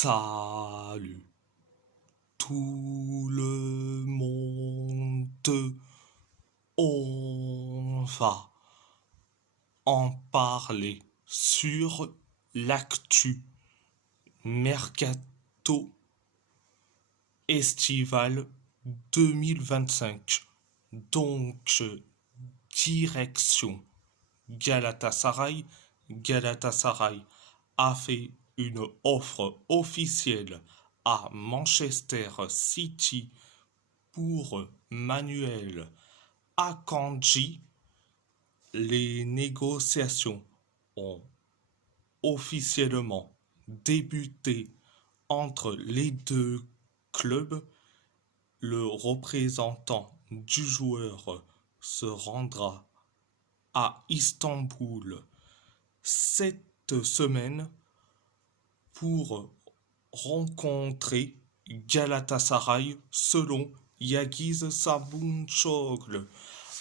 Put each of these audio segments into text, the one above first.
Salut tout le monde, on va en parler sur l'actu Mercato estival 2025. Donc, direction Galatasaray. Galatasaray a fait une offre officielle à Manchester City pour Manuel Akanji. Les négociations ont officiellement débuté entre les deux clubs. Le représentant du joueur se rendra à Istanbul cette semaine pour rencontrer Galatasaray selon Yagiz Sabunçoğlu.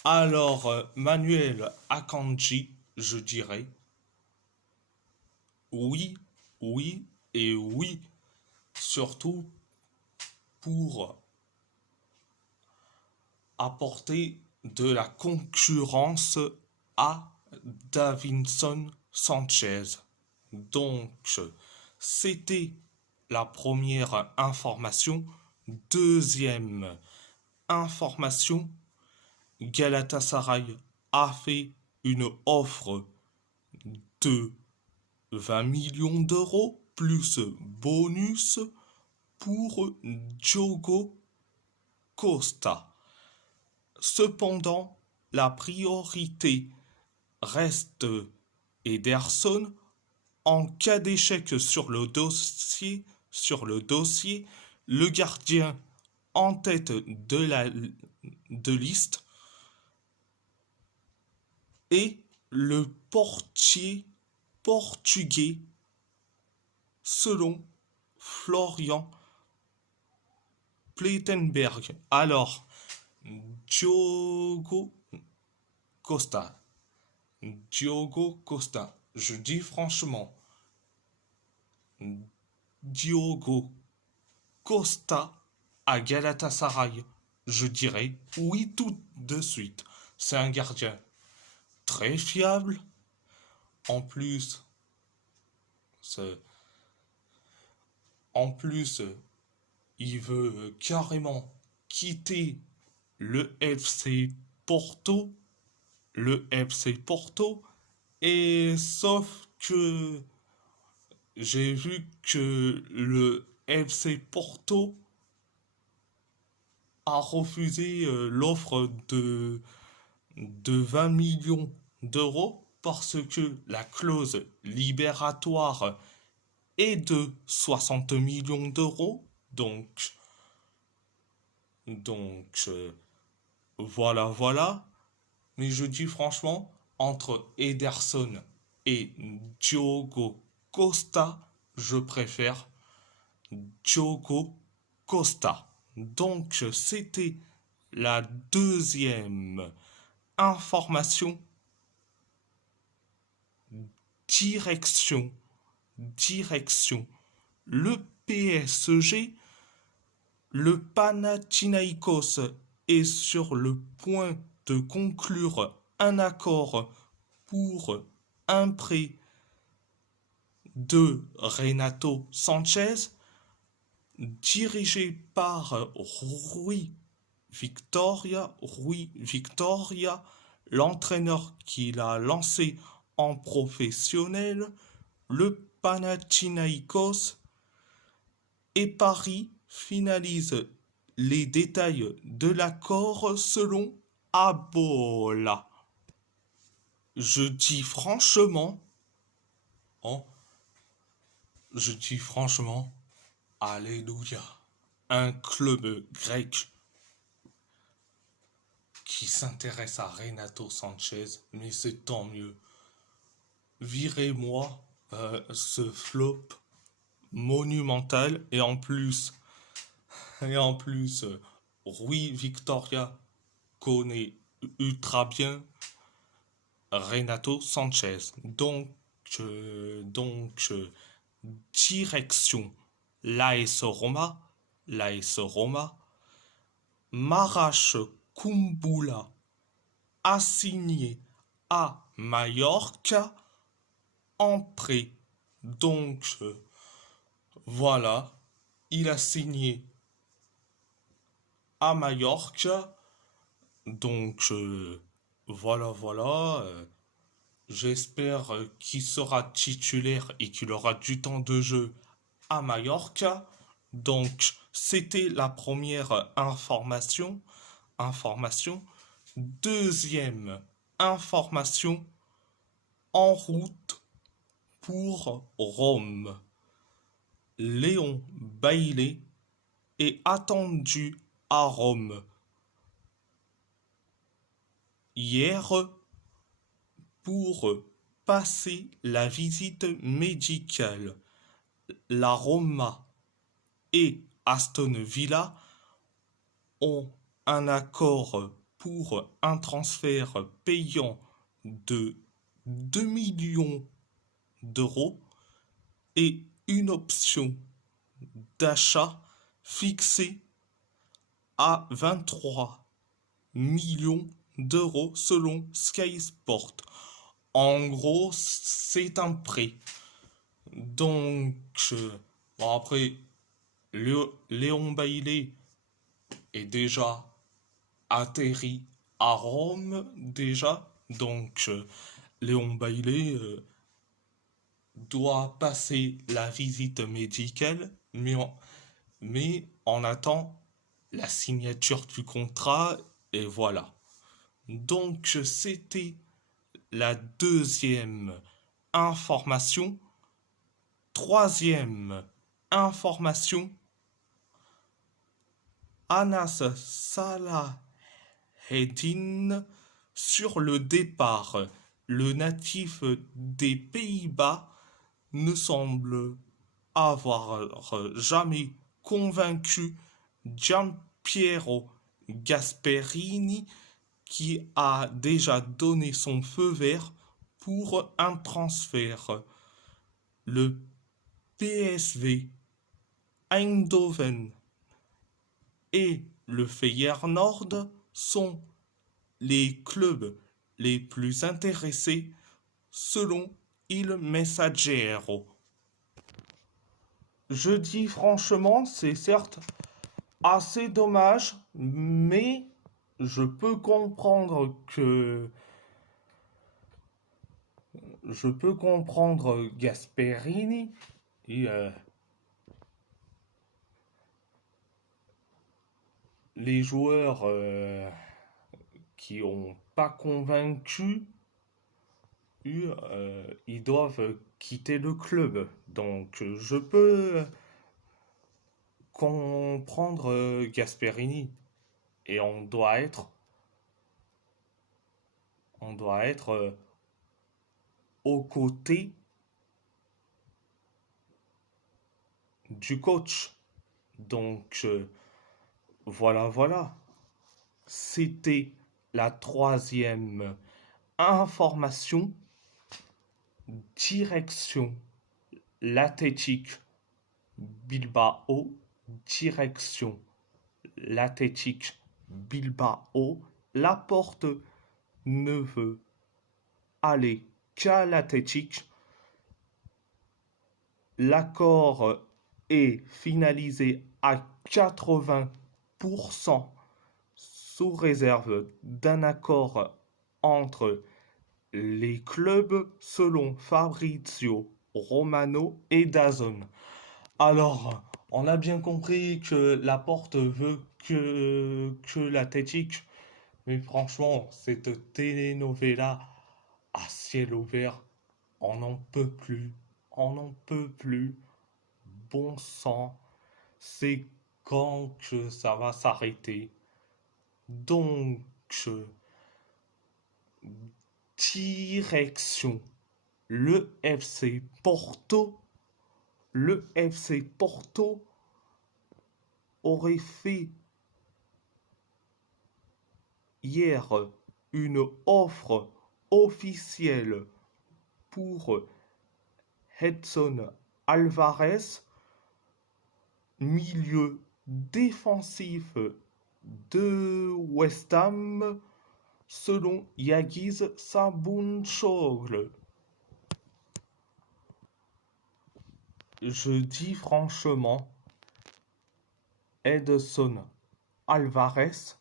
Alors, Manuel Akanji, je dirais oui, oui et oui, surtout pour apporter de la concurrence à Davinson Sanchez. Donc, c'était la première information. Deuxième information, Galatasaray a fait une offre de 20 millions d'euros plus bonus pour Diogo Costa. Cependant, la priorité reste Ederson. En cas d'échec sur le dossier, le gardien en tête de liste et le portier portugais selon Florian Plettenberg. Alors, Diogo Costa. Je dis franchement, Diogo Costa à Galatasaray, je dirais oui tout de suite. C'est un gardien très fiable. En plus, il veut carrément quitter le FC Porto. Et sauf que j'ai vu que le FC Porto a refusé l'offre de 20 millions d'euros parce que la clause libératoire est de 60 millions d'euros. Donc voilà. Mais je dis franchement, entre Ederson et Diogo Costa, je préfère Diogo Costa. Donc c'était la deuxième information. Direction. Le PSG, le Panathinaikos est sur le point de conclure un accord pour un prêt de Renato Sanchez, dirigé par Rui Victoria, l'entraîneur qui l'a lancé en professionnel. Le Panathinaikos et Paris finalisent les détails de l'accord selon Abola. Je dis franchement, alléluia, un club grec qui s'intéresse à Renato Sanchez, mais c'est tant mieux. Virez-moi ce flop monumental et en plus, Rui Victoria connaît ultra bien Renato Sanchez. Donc, direction l'AS Roma, l'AS Roma, Marache Kumbula a signé à Mallorca en prêt. Donc, voilà, il a signé à Mallorca. Donc, voilà. J'espère qu'il sera titulaire et qu'il aura du temps de jeu à Mallorca. Donc, c'était la première information. Deuxième information, en route pour Rome. Léon Bailey est attendu à Rome. Hier, pour passer la visite médicale, la Roma et Aston Villa ont un accord pour un transfert payant de 2 millions d'euros et une option d'achat fixée à 23 millions d'euros selon Sky Sport. En gros, c'est un prêt. Donc, bon après, Léon Bailey est déjà atterri à Rome déjà. Donc, Léon Bailey doit passer la visite médicale, mais on attend la signature du contrat et voilà. Donc, c'était la deuxième information. Troisième information, Anas Salaheddine sur le départ. Le natif des Pays-Bas ne semble avoir jamais convaincu Gianpiero Gasperini qui a déjà donné son feu vert pour un transfert. Le PSV Eindhoven et le Feyenoord sont les clubs les plus intéressés selon Il Messaggero. Je dis franchement, c'est certes assez dommage, mais je peux comprendre Gasperini et les joueurs qui n'ont pas convaincu, ils doivent quitter le club. Donc je peux comprendre Gasperini et on doit être aux côtés du coach. Donc voilà. C'était la troisième information. Direction l'Athletic Bilbao. Direction l'Athletic Bilbao. Laporte ne veut aller qu'à l'Athletic. L'accord est finalisé à 80% sous réserve d'un accord entre les clubs selon Fabrizio Romano et DAZN. Alors, on a bien compris que Laporte veut que l'Athletic, mais franchement, cette telenovela à ciel ouvert, on n'en peut plus. Bon sang, c'est quand que ça va s'arrêter? Donc, direction le FC Porto. Le FC Porto aurait fait hier une offre officielle pour Edson Alvarez milieu défensif de West Ham selon Yagiz Sabunçoğlu. Je dis franchement, Edson Alvarez,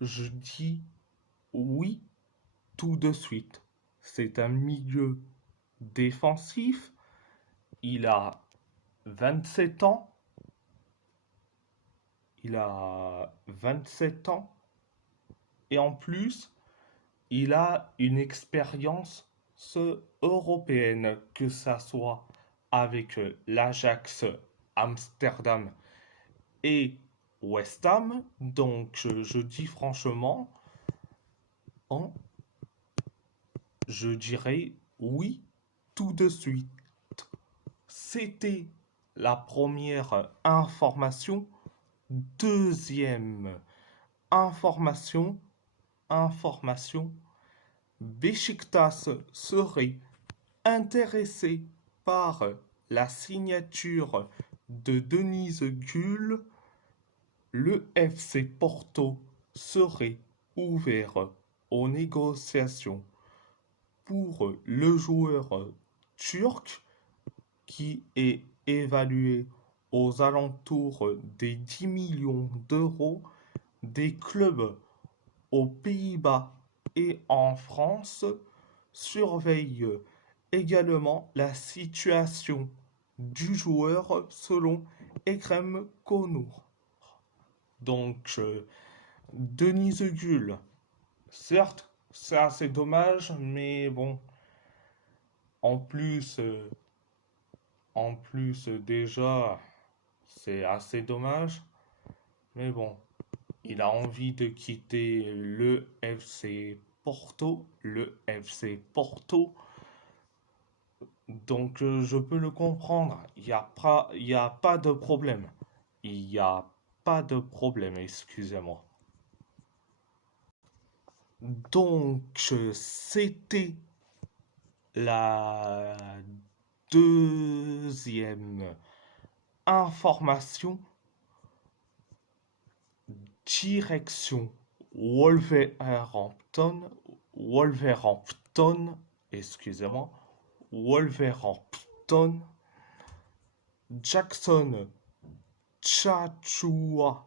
je dis oui tout de suite. C'est un milieu défensif. Il a 27 ans. Il a 27 ans. Et en plus, il a une expérience européenne, que ça soit avec l'Ajax Amsterdam et West Ham. Donc, je dis franchement, je dirais oui tout de suite. C'était la première information. Deuxième information, Beşiktaş serait intéressé par la signature de Denise Gull. Le FC Porto serait ouvert aux négociations pour le joueur turc qui est évalué aux alentours des 10 millions d'euros. Des clubs aux Pays-Bas et en France surveillent également la situation du joueur selon Ekrem Konour. Donc, Denise Gull, certes, c'est assez dommage, mais bon, en plus déjà, c'est assez dommage, mais bon, il a envie de quitter le FC Porto, donc je peux le comprendre, il n'y a pas de problème, excusez-moi. Donc, c'était la deuxième information. Direction Wolverhampton, Jackson Tchatchoua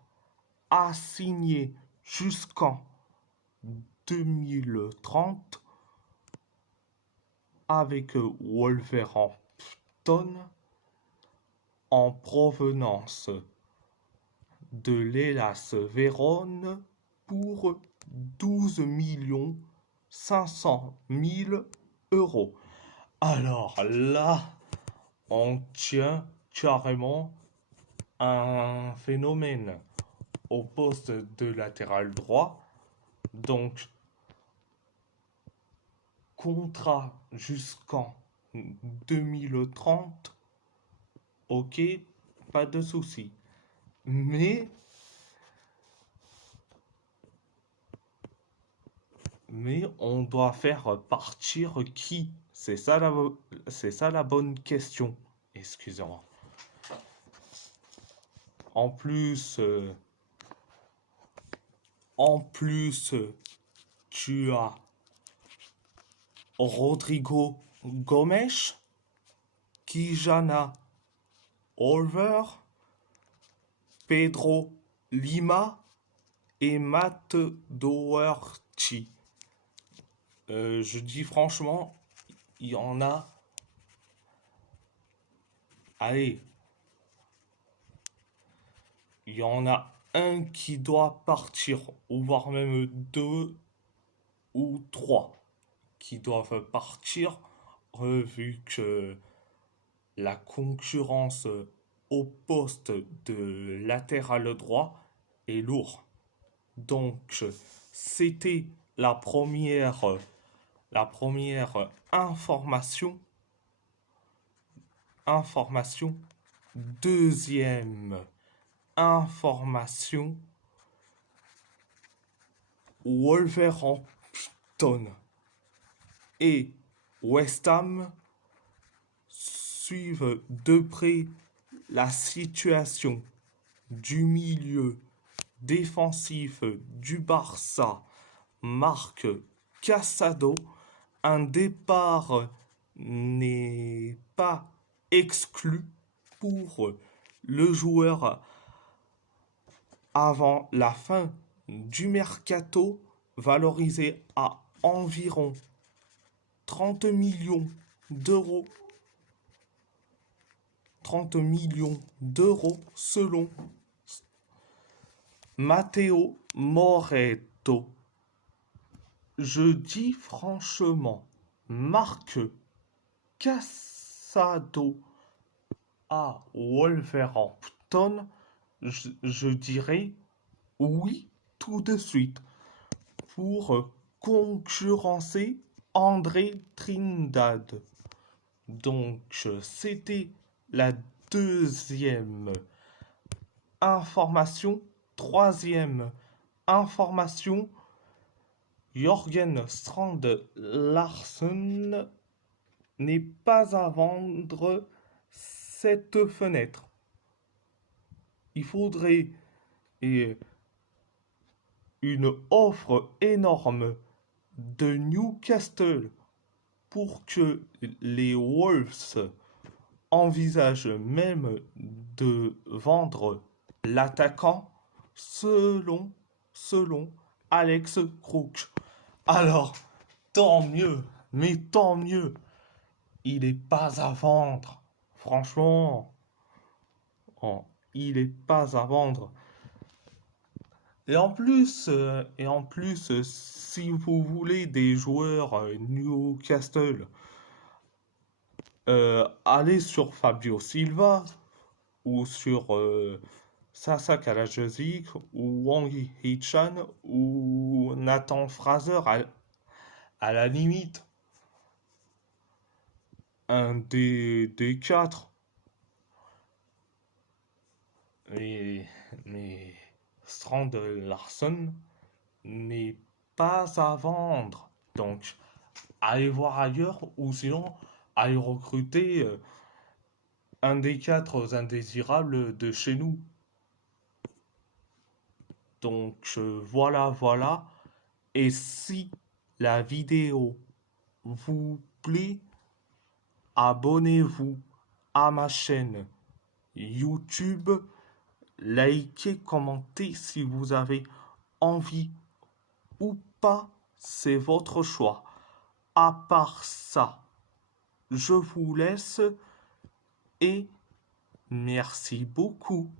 a signé jusqu'en 2030 avec Wolverhampton en provenance de l'Hellas Vérone pour 12 500 000 euros. Alors là, on tient carrément un phénomène au poste de latéral droit. Donc, contrat jusqu'en 2030, ok, pas de souci. Mais on doit faire partir qui? C'est ça la bonne question. Excusez-moi. En plus, tu as Rodrigo Gomes, Kijana Olver, Pedro Lima et Matt Doherty. Je dis franchement, il y en a. Allez. Il y en a un qui doit partir, ou voire même 2 ou 3 qui doivent partir, vu que la concurrence au poste de latéral droit est lourde. Donc, c'était la première information. Deuxième information, Wolverhampton et West Ham suivent de près la situation du milieu défensif du Barça, Marc Casado, un départ n'est pas exclu pour le joueur avant la fin du mercato, valorisé à environ 30 millions d'euros. 30 millions d'euros selon Matteo Moretto. Je dis franchement, Marc Casado à Wolverhampton, je dirais oui tout de suite pour concurrencer André Trindade. Donc c'était la deuxième information. Troisième information, Jørgen Strand Larsen n'est pas à vendre cette fenêtre. Il faudrait une offre énorme de Newcastle pour que les Wolves envisagent même de vendre l'attaquant selon Alex Crook. Alors, tant mieux, mais tant mieux. Il n'est pas à vendre. Franchement, oh, il n'est pas à vendre. Et en plus, si vous voulez des joueurs Newcastle, allez sur Fabio Silva ou sur Sasa Kalajic ou Wang Hee-chan ou Nathan Fraser à la limite. Un des quatre. Mais Strand Larsen n'est pas à vendre. Donc, allez voir ailleurs ou sinon, allez recruter un des quatre indésirables de chez nous. Donc, voilà. Et si la vidéo vous plaît, abonnez-vous à ma chaîne YouTube, likez, commentez si vous avez envie ou pas, c'est votre choix. À part ça, je vous laisse et merci beaucoup.